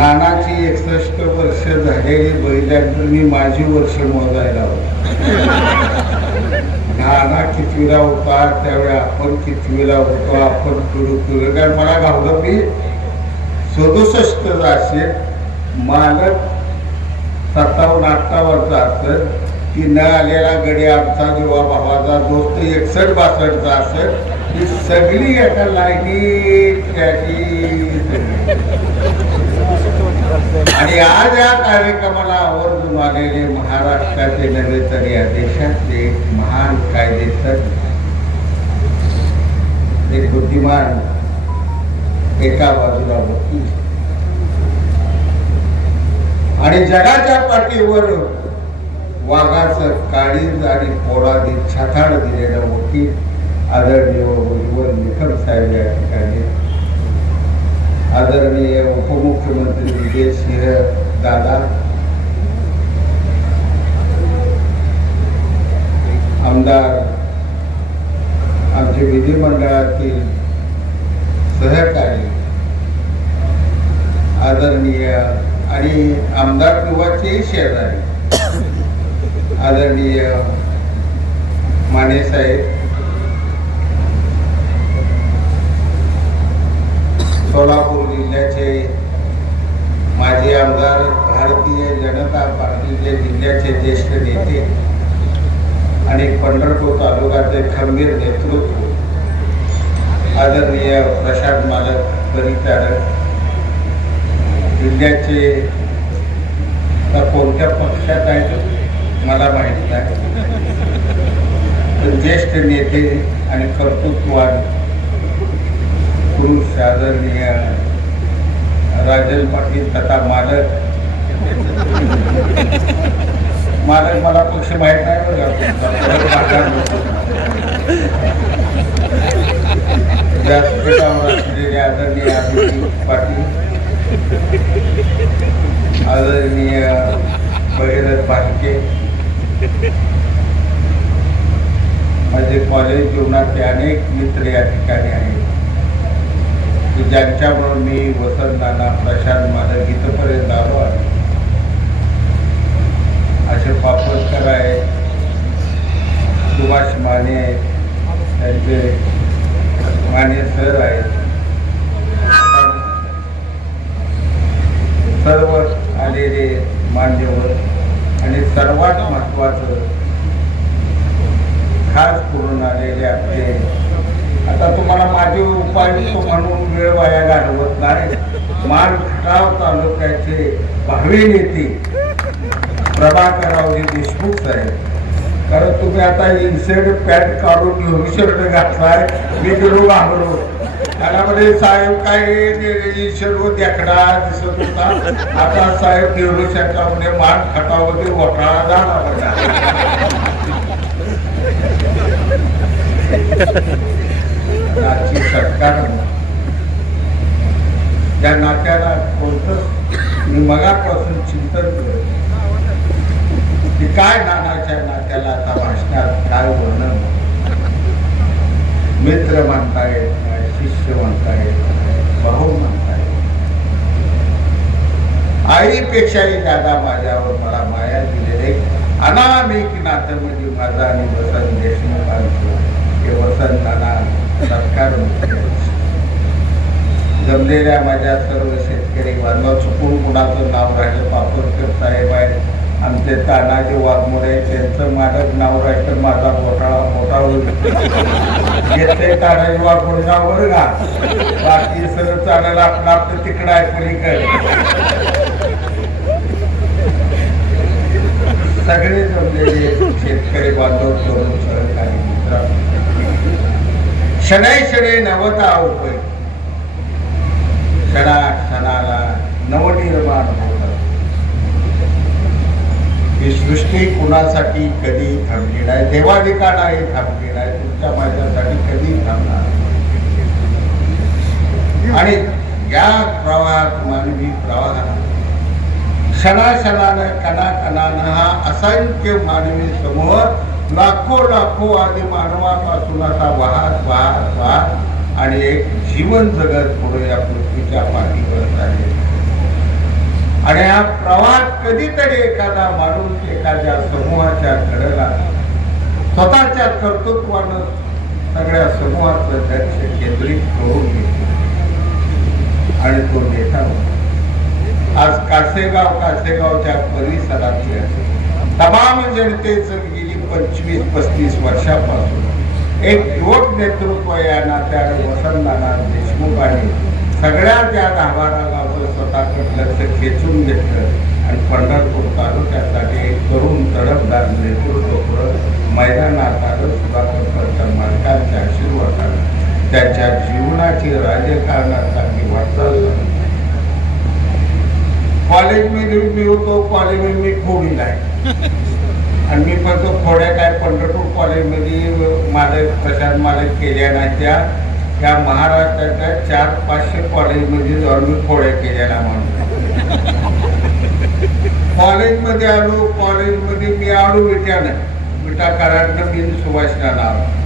नानाची एकसष्ट वर्ष झालेली बघितल्यानंतर मी माझी वर्ष मोजायला होतो नाना कितवीला होता त्यावेळी आपण कितवीला होतो आपण पुढे पुढे कारण मला गावलं मी सदुसष्ट असेल मालक सत्तावन्न अठ्ठावन्नचा असेल की न आलेला गडी आमचा जेव्हा भावाचा दोस्त एकसष्ट बासष्टचा असेल ही सगळी एका लाईनीत आणि आज या कार्यक्रमाला आवर्जून आलेले महाराष्ट्राचे नव्हे तर या देशातले महान कायदेतज्ञ एक बुद्धिमान एका बाजूला वकील. आणि जगाच्या पाठीवर वाघाचं काळीज आणि पोळादी छाताड दिलेलं वकील आदरणीय निकम साहेब या ठिकाणी आदरणीय उपमुख्यमंत्री विजय सिंह दादा आमदार आमचे विधिमंडळातील सहकारी आदरणीय आणि आमदार किंवाचे शेजारी आदरणीय माने साहेब सोलापूर जिल्ह्याचे माजी आमदार भारतीय जनता पार्टीचे जिल्ह्याचे ज्येष्ठ नेते आणि पंढरपूर तालुक्याचे खंबीर नेतृत्व आदरणीय प्रशांत मालक परिचारक जिल्ह्याचे कोणत्या पक्षात आहेत मला माहीत नाही. पण ज्येष्ठ नेते आणि कर्तृत्ववान पुरुष आदरणीय राजन पाटील तथा मालक. मालक मला पक्ष माहीत नाही व्यासपीठावर असलेले आदरणीय अभिजित पाटील आदरणीय भगीरथ भालके. माझे कॉलेज जीवनाचे अनेक मित्र या ठिकाणी आहेत. की ज्यांच्यामुळे मी वसंत नाना प्रशांत मालक इथंपर्यंत आलो आहे. असे पापडकर आहेत सुभाष माने आहेत. त्यांचे माने सर आहेत. सर्व आलेले मान्यवर आणि सर्वात महत्वाचं खास करून आलेले आपले आता तुम्हाला माझे उपायुक्त म्हणून वेळ वाया घालवत नाही. मान खटाव तालुक्याचे भावी नेते प्रभाकररावजी देशमुख साहेब. कारण तुम्ही आता इन्सेड पॅन्ट काढून घेऊन शर्ट घातलाय मी गेलो घाबरो त्यामध्ये साहेब काय सर्व देखडा दिसत होता. आता साहेब नेहरू शतकामध्ये मान खटावमध्ये घोटाळा झाला. बघा नाची सरकार त्या नात्याला कोणतं मी मगापासून चिंतन करत की काय नानाच्या नात्याला आता भाषणात काय वर्णन मित्र म्हणता येत काय शिष्य म्हणता येत म्हणतायत भाऊ म्हणता येत आईपेक्षाही दादा माझ्यावर मला माया दिलेले अनामिक नातं म्हणजे माझा आणि वसंत देशमुखांचं हे वसंत नाना सरकार जमलेल्या माझ्या सर्व शेतकरी बांधव चुकून कुणाचं नाव राहिलं पापरकर साहेब आहेत आमचे तानाजी वाघमोडे त्यांचं मालक नाव राहिलं माझा मोठा मोठा होईल. घेतले तानाजी वाघमोडे नाव बरं का? बाकी सगळं चालायला आपलं आपलं तिकडं आहे पलीकडे. सगळे जमलेले शेतकरी बांधव तरुण सहकारी मित्र. शनै शनै नवता उपाय क्षणा क्षणाला नवनिर्माण होतं ही सृष्टी कुणासाठी कधी थांबली नाही देवाधिकाराही थांबली नाही तुमच्या माझ्यासाठी कधी थांबणार आणि या प्रवाहात मानवी प्रवाहात क्षणाक्षणानं कणाकणानं हा असंख्य मानवी समूह लाखो लाखो आधी मानवापासून असा वाहत वाहत वाहत आणि एक जीवन जगत पुढे या पृथ्वीच्या पाठीवर झाले आणि हा प्रवास कधीतरी एखादा माणूस एखाद्या समूहाच्या घडला स्वतःच्या कर्तृत्वानं सगळ्या समूहाचं लक्ष केंद्रित करून घेतो आणि तो नेता आज कासेगाव कासेगावच्या परिसरातल्या तमाम जनतेचं पंचवीस पस्तीस वर्षापासून. एक युवक नेतृत्व या नात्याने वसंतनाना देशमुखांनी सगळ्या त्या दहा स्वतःकडे लक्ष खेचून घेतलं. आणि पंढरपूर तालुक्यासाठी एक तरुण तडफदार नेतृत्व करत मैदानात आलं सुधाकर मालकांच्या आशीर्वादानं त्याच्या जीवनाची राजकारणासाठी वाटचाल झाली. कॉलेजमध्ये मी होतो कॉलेजमध्ये मी खोडीला आहे. आणि मी फक्त थोड्या काय पंढरपूर कॉलेजमध्ये मालक प्रशांत मालक केल्या नाही त्या त्या महाराष्ट्राच्या चार पाचशे कॉलेजमध्ये जाऊन मी खोड्या केलेल्या म्हणून. कॉलेजमध्ये आलो कॉलेजमध्ये मी आलो विट्यानं. विटा कराडनं मी सुभाषला आलो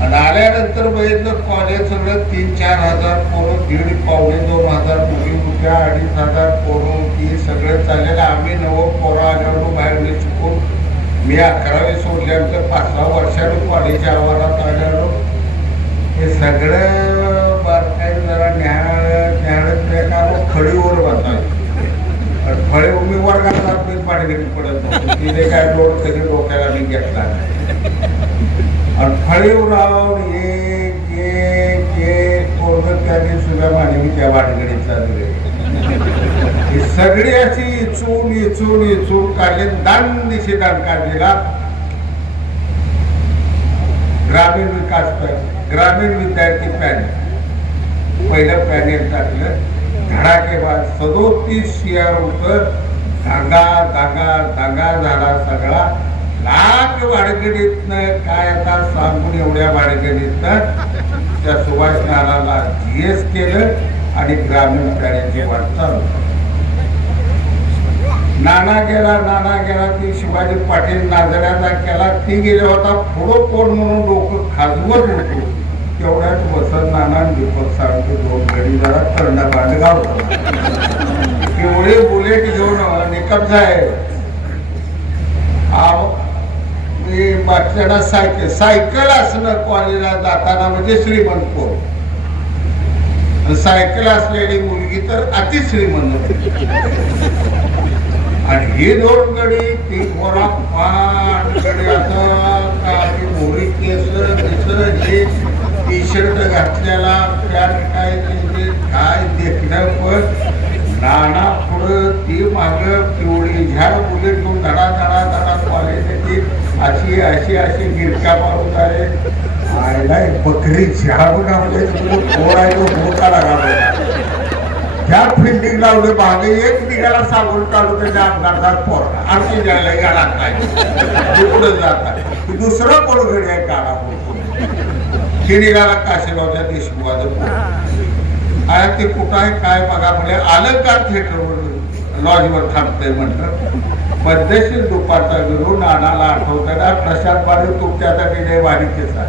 आणि आल्यानंतर बघितलं कॉलेज सगळं तीन चार हजार पोरं दीड पावणे दोन हजार मुली होत्या अडीच हजार पोरं ती सगळं चाललेलं. आम्ही नवं पोरं आल्यावर बाहेर शिकून मी अकरावी सोडल्यानंतर पाच सहा वर्षाने कॉलेजच्या आवारात आल्यावर हे सगळं बारकाई जरा न्याय न्याय का? खडीवर बसायचं. आणि फळे उमेदवार घालतात पाणी घेतली पडत नव्हतो. तिने काय लोड कधी डोक्याला मी घेतला नाही. आणि फळीव राहून एक एक एक पोरग त्याने सुद्धा मानवी त्या भानगडीत चालले. सगळी अशी इचून इचून इचून काढले दान दिशे दान काढलेला. ग्रामीण विकास पॅन ग्रामीण विद्यार्थी पॅन पहिलं पॅनेल टाकलं. धडाकेबाज सदोतीस सीआर रुपये दांगा दांगा दांगा झाला सगळा. लाख भाडगडीतनं काय आता सांगून एवढ्या भाडगडीतनं त्या सुभाष नानाला जीएस केलं आणि ग्रामीण कार्याची वाटचाल नाना गेला नाना गेला ती शिवाजी पाटील नाजऱ्याचा केला. ती गेला होता पुढं कोण म्हणून डोकं खाजवत होतो? तेवढ्याच वसंत नाना दीपक सांगतो दोन घडी जरा तंडबांड बांधगाव एवढे बुलेट घेऊन निकम साहेब ते मी बाटल्याला सायकल सायकल असणं कॉलेजला जाताना म्हणजे श्रीमंत कोण? सायकल असलेली मुलगी तर अतिश्रीमंत आणि ही दोन गडी ती गोरा पान गडी असं काही मोरी केस दुसरं हे टी शर्ट घातलेला पॅन्ट काय काय देखणं पण नाना पुढं ती मागं पिवळी झाड बुलेट घेऊन धडा धडा धडा कॉलेजची अशी अशी अशी गिरका मारून आले आयला बकरी झाडून आवडे पोरायचं होता लागला त्या फिल्डिंग लावले मागे एक निघाला सांगून काढू त्याच्या अंगाचा पोरला आणखी जायला गेला काय पुढे जातात. दुसरं कोण घडी आहे काढा तिने निघाला काशेगावच्या देशमुखाचं काय आहे ते कुठं आहे काय बघा म्हणजे आलं का थिएटरवर? लॉजवर थांबतंय म्हटलं. पद्धतशीर दुपारचा गुरु नानाला आठवताना प्रशांत बाजू तुमच्यासाठी नाही भारी केसा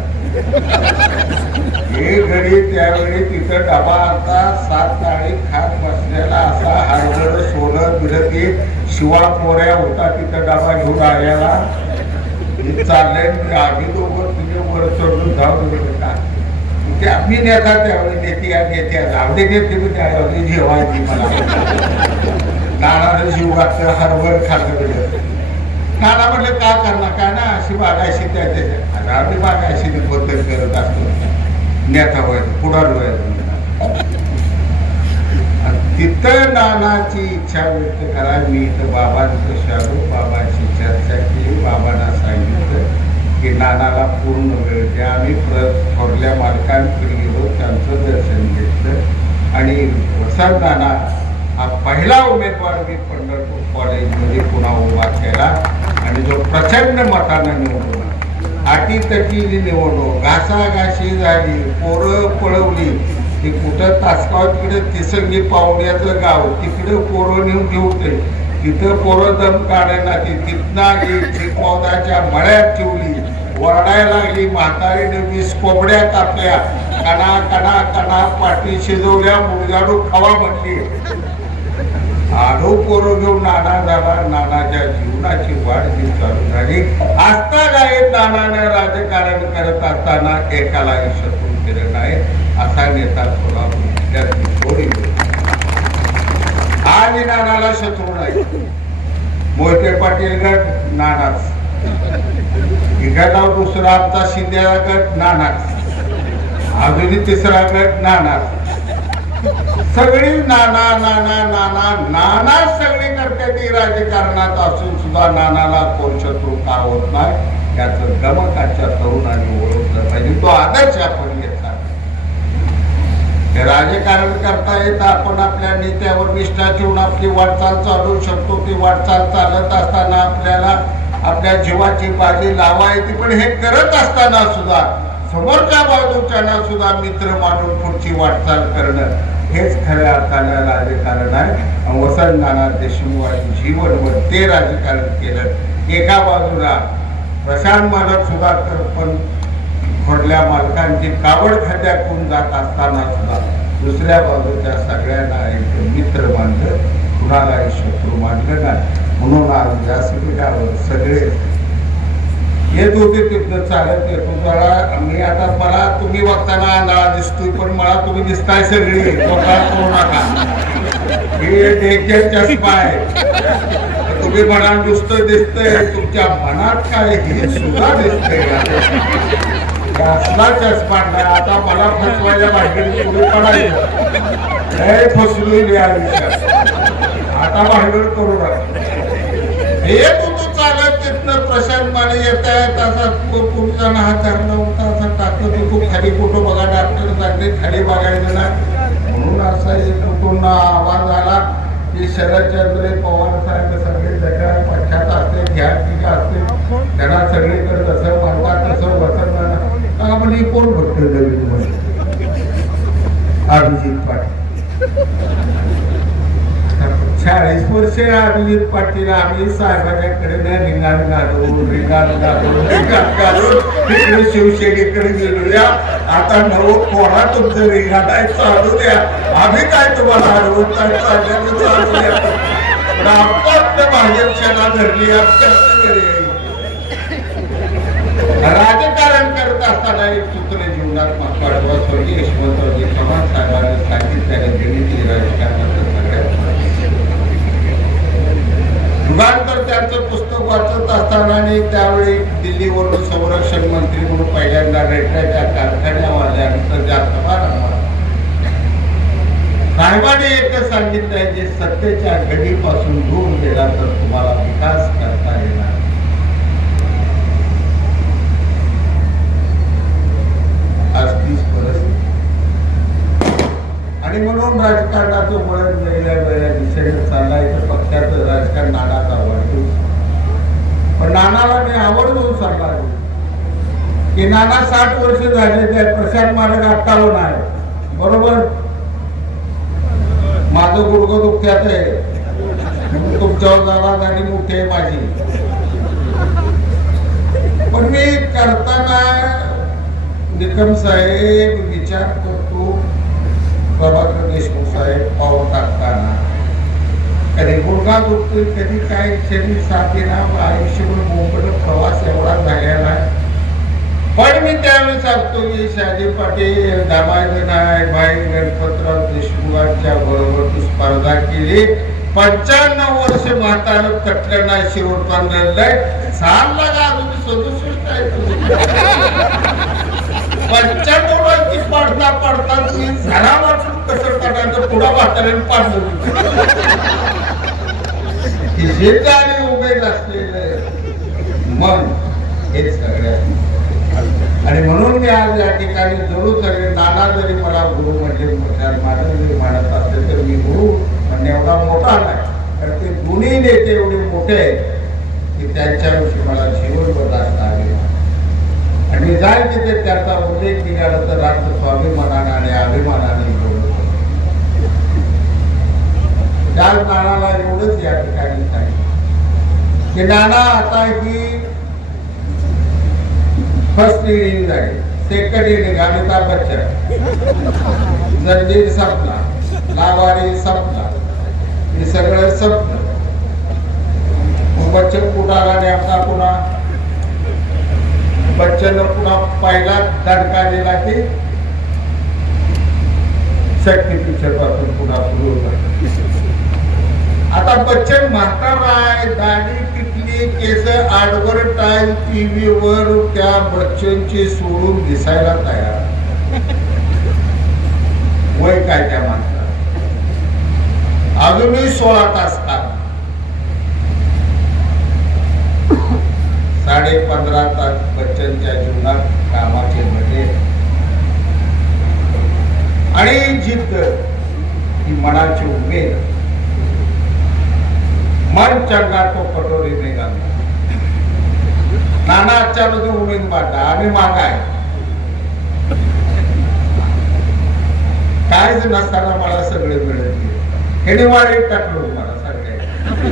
हे घडी त्यावेळी तिथं डबा आता सात तारीख खात बसलेला असा हरभर सोनं दिलं ते शिवा पोऱ्या होता तिथं डबा घेऊन आल्याला चाललंय मी दोघं तुझे वर चढून जाऊ त्या मी नेता त्यावेळी नेते या नेत्या जाऊ दे नेते मी त्यावेळी जेवायची मला. नानानं जीव घातलं हरभर खाल्लं गेलं नाना म्हटलं का करणार? काय ना अशी बागायशी त्या त्याच्या आम्ही बागायशी बद्दल करत असतो. नेता व्हायचं पुढार व्हायचं तिथं नानाची इच्छा व्यक्त करा मी इथं बाबांचं शाळू बाबांची चर्चा केली बाबांना सांगितलं. की नानाला पूर्ण वेळ द्या. आम्ही परत थोरल्या मालकांकडे गेलो त्यांचं दर्शन घेतलं. आणि वसंत नाना हा पहिला उमेदवार मी पंढरपूर कॉलेजमध्ये पुन्हा उभा केला. आणि जो प्रचंड मतानं निवडून आटी निवडणूक घासाघाशी झाली पोरं पळवली ती कुठं तासगाव तिकडे तिसंगी पाहुण्याचं गाव तिकडे पोरं नेऊन ठेवते. तिथं पोरं काढायला ती तिथनं आली मळ्यात ठेवली. वरडायला लागली म्हातारीने वीस कोंबड्या कापल्या. कणा कणा कणा पाठी शिजवल्या मुलगाडू खावा म्हटली. आढो पोरं घेऊन नाना झाला नानाच्या जीवनाची वाढ जी चालू झाली. असता काय नानाने राजकारण करत असताना एकाला शत्रू फिरत नाही असा नेता सोलापूर आणि नानाला शत्रू नाही. मोहिते पाटील गट नानाच. इकडला दुसरा आमचा शिंदेला गट नानाच. अजूनही तिसरा गट नानाच. सगळी नाना नाना नाना नाना सगळी करते ती राजकारणात असून सुद्धा नानाला कोण शत्रू का होत नाही त्याच गमकाच्या तरुणांनी ओळखलं पाहिजे. तो आदर्श आपण घेतला. राजकारण करता येत. आपण आपल्या नेत्यावर निष्ठा ठेवून आपली वाटचाल चालवू शकतो. ती वाटचाल चालत असताना आपल्याला आपल्या जीवाची बाजी लावायची पण हे करत असताना सुद्धा समोरच्या बाजूच्या सुद्धा मित्र मानून पुढची वाटचाल करणं हेच खऱ्या अर्थानं राजकारण आहे. वसंत नाना देशमुखांनी जीवनभर ते राजकारण केलं. एका बाजूला प्रशांत मालक सुधाकर पण थोडल्या मालकांची कावड खात्यातून जात असताना सुद्धा दुसऱ्या बाजूच्या सगळ्यांना एक मित्र मानलं. कुणालाही शत्रू मानलं नाही. म्हणून आज व्यासपीठावर सगळे येत होते तिथनं चालत येतो. जरा मी आता मला तुम्ही बघताना आंधळा दिसतोय पण मला तुम्ही दिसताय सगळी. लोकांना करू नका. हे चष्मा आहे. तुम्ही म्हणा नुसतं दिसतंय तुमच्या मनात काय हे सुद्धा दिसतंय कसला चष्मा आता मला फसवायला बाहेर पुढे पडायचं. लय फसलोय आता भांडण करू नका. हे तू चालत तिथनं प्रशांत माने येत आहेत असा पुढचा हात धरला होता असा टाकत होतो खाली फोटो बघा डॉक्टर सांगते खाली बघायचं ना. म्हणून असा एक कुटुंब आवाज आला की शरदचंद्र पवार साहेब सगळे जगा पक्षात असते घ्या ठीक असते त्यांना सगळीकडे जसं म्हणतात तसं वसन म्हणा कोण भक्त नवीन म्हणजे अभिजित पाटील. चाळीस वर्ष अभिजित पाटील आम्ही साहेबांच्याकडे रिंगाण घालून रिंगाण घालून रिंगाण घालून तिकडे शिवसेनेकडे गेलो या आता नव कोणा तुमचं रिंगाण आहे चालू द्या. आम्ही काय तुम्हाला हरवत चालू द्या. धरली राजकारण चुकले असताना एक सूत्र जीवनात महत्वाचं स्वर्गीय यशवंतरावजी चव्हाण साहेबांनी सांगितल्याने गणिती राजकारणाचं सगळ्यात युगांतर त्यांचं पुस्तक वाचत असताना त्यावेळी दिल्लीवरून संरक्षण मंत्री म्हणून पहिल्यांदा रेल्वेच्या कारखान्यावाल्यानंतर ज्या समारंभात साहेबांनी एकच सांगितलंय जे सत्तेच्या गडीपासून दूर गेला तर तुम्हाला विकास करता येणार आज तीच आणि म्हणून राजकारणाचं वळण वेगळ्या वेगळ्या दिशेने चाललाय तर पक्षाचं राजकारण नानाचा वाढतो. पण नानाला मी आवर्जून सांगला की नाना साठ वर्ष झाले ते प्रशांत मालक अठ्ठावन्न आहे. बरोबर? माझं गुडघं दुखत्यात आहे तुमच्यावर जरा झाली मोठी आहे माझी. पण मी करताना विक्रम साहेब विचार करतो. प्रभाकर देशमुख साहेब पाऊल टाकताना. कधी गुडघा दुखतोय कधी काय शरीर साथ साथीना आयुष्यभर मोकळ प्रवास एवढा झालेला पण मी त्यावेळी सांगतो की शाजी पाटील दामाजी नायक भाई गणपतराव देशमुखांच्या बरोबर तू स्पर्धा केली. पंच्याण्णव वर्ष म्हातार कटलं नाही शिरोडपान लढलंय सांग लागा अजून सदुसष्ट आहे तुम्ही पंच्याण्णव पडता पडता तुम्ही झाडा वाचून कसं काढायचं पुढं म्हाताऱ्याने पाडलं जिद्द आणि उमेद असलेलं मन हे सगळ्यात आणि म्हणून मी आज या ठिकाणी जरूर सगळे नाना जरी मला गुरु म्हणजे माझं जरी म्हणत असेल तर मी गुरु म्हणजे एवढा मोठा नाही. कारण ते दोन्ही नेते एवढे मोठे आहेत की त्यांच्याविषयी मला जीवनभर जास्त आले आणि जाय तिथे त्याचा उल्लेख केल्यानंतर राष्ट्र स्वाभिमानाने आणि अभिमानाने त्या नाणाला एवढंच या ठिकाणी नाही की नाणा आता ही फर्स्ट इनिंग आहे सेकंड इनिंग अमिताभ बच्चन. जंजीर संपला. लावारी संपला. हे सगळं संपलं. मग बच्चन कुठं आला आणि आता कुणा बच्चन पुन्हा पहिला धडका दिला की शक्ती पिक्चरपासून पुन्हा सुरू होता आता बच्चन म्हातार आहे दाढी किटली केस ऍडव्हर्टाईज टीव्ही वर त्या बच्चनची सोडून दिसायला तयार. वय काय त्या माणसा अजूनही सोळा तास का साडे पंधरा तास बच्चनच्या जीवनात कामाचे म्हणजे आणि जिद्द ही मनाची उमेद. मन चढणार तो कटोरी निघाला नाना अचानक उमेद मांडला आम्ही मागाय. कायच नसताना मला सगळे मिळत हे वाढे टाकलो मला.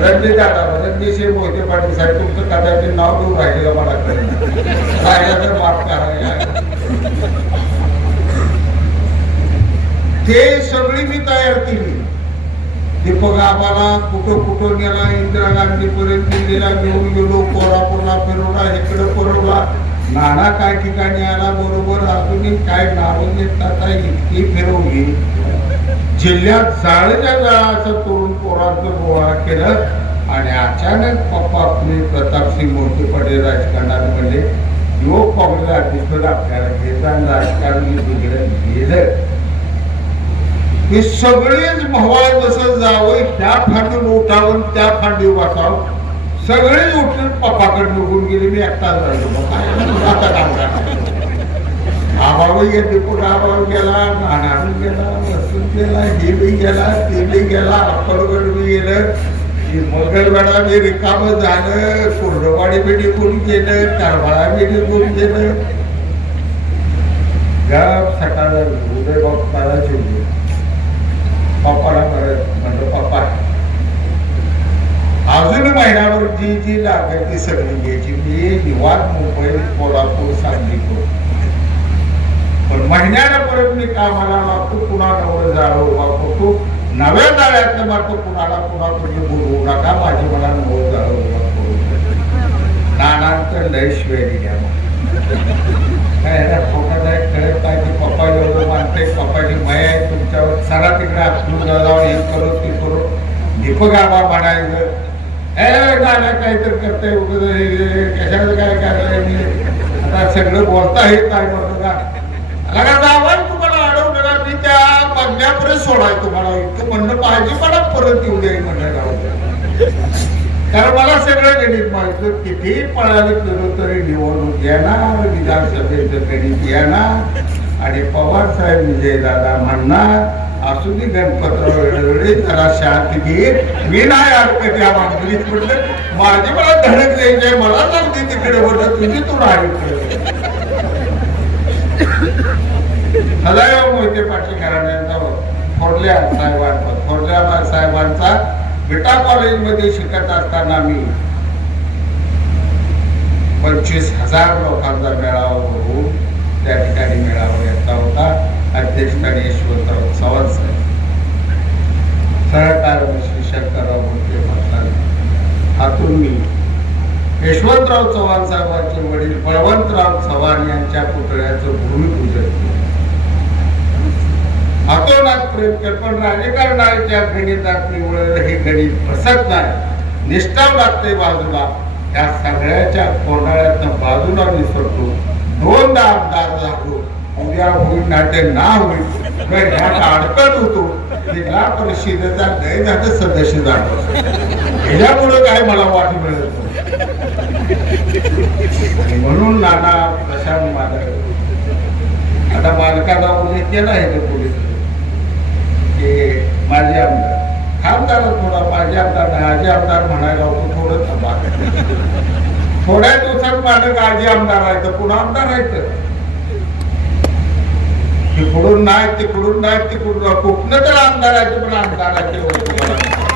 रणजित दादा रणजित मोहिते पाटील साहेब तुमचं कदाचित नाव देऊन राहिलेलं मला राहिलं तर माफ करा ते सगळी मी तयार केली. दीपक आम्हाला कुठं कुठं नेला इंदिरा गांधी पर्यंत दिल्लीला घेऊन गेलो कोल्हापूरला फिरवला इकडं फिरवला. नाना काय ठिकाणी आला बरोबर अजूनही काय नावं घेतात इतकी फिरवली. जिल्ह्यात जाळच्या जाळाचं तरुण पोरांचं गोळा केलं आणि अचानक पप्पा आपले प्रतापसिंग मोठे पडले राजकारणात म्हणले युवक काँग्रेस अध्यक्ष आपल्याला घेता राजकारण बिघडत गेलं. हे सगळेच भवाय जसं जावं त्या फांडीवर उठावं त्या फांडीवर बसावं सगळेच उठून पप्पाकडे निघून गेले मी एकटाच राहिलो. मग आता काम करणार येते कुठं आबाबा गेला? नाना गेला वसून गेला हे बी गेला ते बी गेला अप्परगड बी गेलं. मंगलवेढा बी रिकाम झालं कुर्डवाडी बी निघून गेलं कारवाळा बी निघून गेलं गप सकाळ उदय बाप्पाला शिवले पप्पाला म्हणलं पप्पा अजून महिन्यावर जी जी लागेल ती सगळी घ्यायची. मी निवांत मुंबई कोल्हापूर सांगली करू पण महिन्याला परत मी कामाला लागतो पुन्हा नवं जावं बापू तू नव्या जाळ्यातलं मात्र कुणाला पुन्हा तुम्ही बोलवू नका माझी मला नवं जाळं वापरू नानांतर लय शिवाय दिल्या काय ह्याला फोटात आहे कळत काय की पप्पा एवढं मानते पप्पाची माया आहे तुमच्यावर. सरा तिकडे आपण जाऊन हे करू ते करू. दीपक आबा म्हणायचं. ए गाणं काहीतरी करताय वगैरे हे- हे, कशाला काय करायला मी आता सगळं बोलता येत नाही म्हणतो का तुम्हाला अडवणार मी त्या बघण्यापर्यंत सोडाय तुम्हाला. इतकं म्हणणं पाहिजे मला परत येऊ दे म्हणायला कारण मला सगळं गणित माहीत किती पळाले केलं तरी निवडणूक येणार विधानसभेचं गणित येणार. आणि पवार साहेब विजय दादा म्हणणार असू दे गणपतराव वेळोवेळी जरा शांत घे. मी नाही अडकत या मागणीत म्हटलं. माझी मला धडक द्यायची आहे मला सांगते तिकडे म्हटलं तुझी तू नाही सदैव मोहिते पाटील घराण्यांचा थोरल्या साहेबांवर. थोरल्या साहेबांचा विटा कॉलेजमध्ये शिकत असताना मी पंचवीस हजार लोकांचा मेळावा बघून त्या ठिकाणी मेळावा घेतला होता. अध्यक्षस्थानी यशवंतराव चव्हाण साहेब. सहकार श्री शंकरराव मोठे पाटलांनी हातून मी यशवंतराव चव्हाण साहेबांचे वडील बळवंतराव चव्हाण यांच्या पुतळ्याचं भूमिपूजन केलं. हातोनात प्रेम केलं पण राजकारणाच्या गणितात निवडलं हे गणित बसत नाही. निष्ठाव लागते बाजूला. त्या सगळ्याच्या कोंडाळ्यातनं बाजूला विसरतो. दोनदा आमदार झालो उद्या होईल नाट्य ना होईल. ह्यात अडकत होतो. जिल्हा परिषदेचा दैनात सदस्य झालो ह्याच्यामुळे काय मला वाट मिळत नाही. म्हणून नाना तशा मालक आता मालकाला उल्लेख केला आहे ते पोलीस. की माझे आमदार. खासदार थोडा माझे आमदार नाही. आजी आमदार म्हणायला होतो थोडं थांबा. थोड्या दिवसात मालक आजी आमदार आहे तर पुन्हा आमदार आहेत. तिकडून नाही तिकडून नाही तिकडून कुठनं तर आमदार आहे पण आमदार आहे